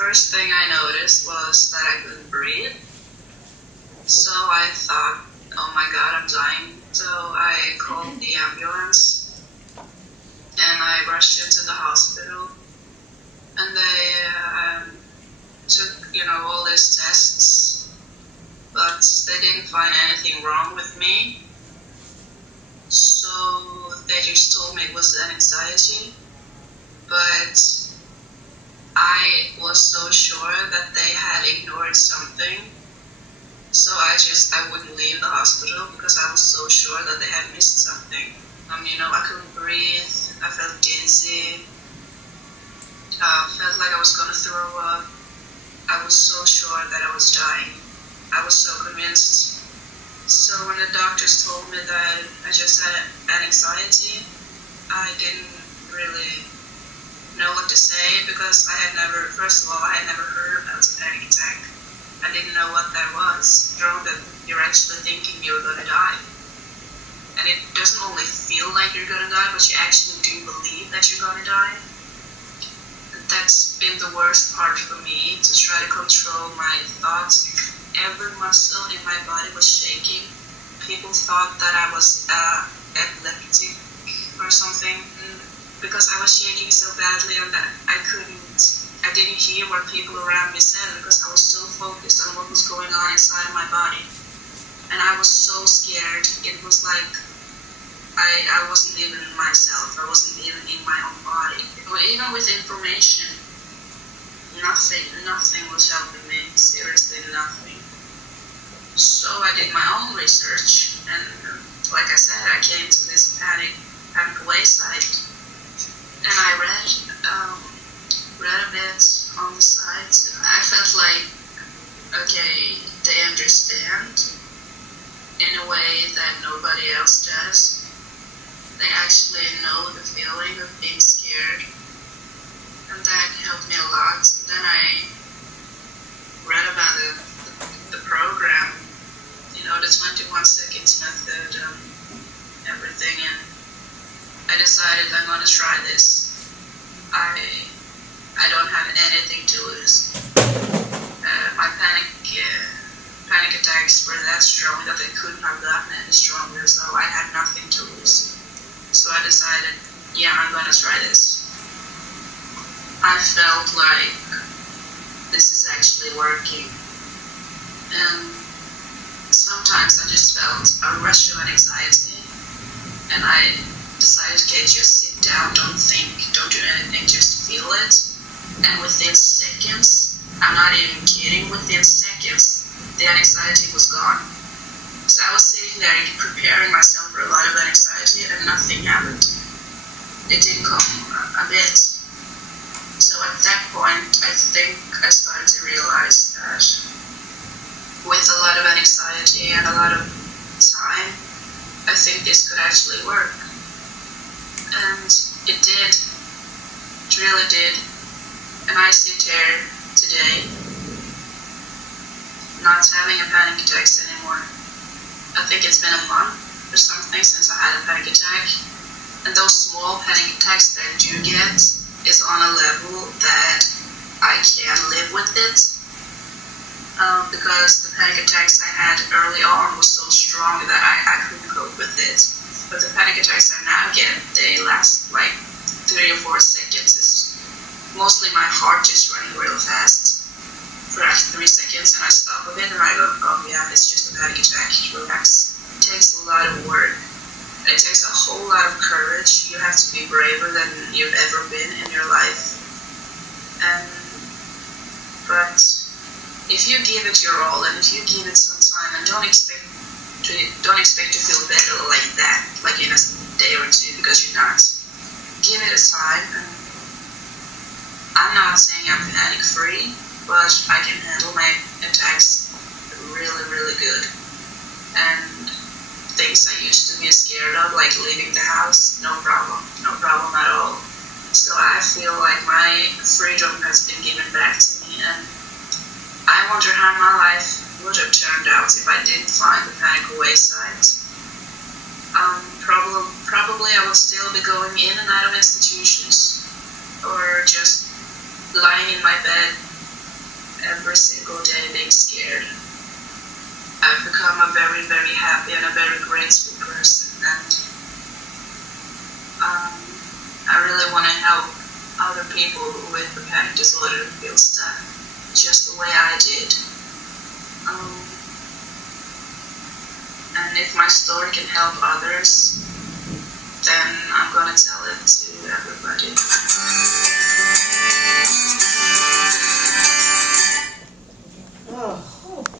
first thing I noticed was that I couldn't breathe. So I thought, oh my god, I'm dying. So I called the ambulance and I rushed into the hospital. And they took, all these tests, but they didn't find anything wrong with me. So they just told me it was an anxiety. But I was so sure that they had ignored something. So I wouldn't leave the hospital because I was so sure that they had missed something. I couldn't breathe, I felt dizzy, felt like I was gonna throw up. I was so sure that I was dying. I was so convinced. So when the doctors told me that I just had an anxiety, I didn't really know what to say because first of all, I had never heard about a panic attack. I didn't know what that was. That you're actually thinking you're gonna die. And it doesn't only feel like you're gonna die, but you actually do believe that you're gonna die. And that's been the worst part for me, to try to control my thoughts. Every muscle in my body was shaking. People thought that I was epileptic or something because I was shaking so badly and that I didn't hear what people around me said because I was so focused on what was going on inside my body. And I was so scared. It was like I wasn't even myself. I wasn't even in my own body. But even with information, nothing was helping me. Seriously, nothing. So I did my own research, and like I said, I came to this panic away site, and I read a bit on the site. I felt like, okay, they understand in a way that nobody else does. They actually know the feeling of being scared, and that helped me a lot. And then I read about the program, the 21 seconds method and everything, and I decided I'm going to try this. I don't have anything to lose. My panic attacks were that strong that they couldn't have gotten any stronger, so I had nothing to lose. So I decided, yeah, I'm gonna try this. I felt like this is actually working. And sometimes I just felt a rush of anxiety, and I decided, okay, just sit down, don't think, don't do anything, just feel it. And within seconds, I'm not even kidding, within seconds, the anxiety was gone. So I was sitting there preparing myself for a lot of anxiety, and nothing happened. It didn't come a bit. So at that point, I think I started to realize that with a lot of anxiety and a lot of time, I think this could actually work. And it did. It really did. And I sit here today not having a panic attacks anymore. I think it's been a month or something since I had a panic attack. And those small panic attacks that I do get is on a level that I can live with it. Because the panic attacks I had early on was so strong that I couldn't cope with it. But the panic attacks I now get, they last like 3 or 4 seconds. It's mostly my heart just running real fast for like 3 seconds, and I stop a bit and I go, oh yeah, it's just a panic attack, relax. It takes a lot of work. It takes a whole lot of courage. You have to be braver than you've ever been in your life. But if you give it your all, and if you give it some time, and don't expect to feel better like that, like in a day or two, because you're not. Give it a time. And I'm not saying I'm panic free, but I can handle my attacks really, really good. And things I used to be scared of, like leaving the house, no problem at all. So I feel like my freedom has been given back to me, and I wonder how my life would have turned out if I didn't find the panic away site. Probably I would still be going in and out of institutions, or just lying in my bed every single day being scared. I've become a very, very happy and a very graceful person, and I really want to help other people with the panic disorder feel stuck just the way I did. And if my story can help others, then I'm gonna tell it to everybody.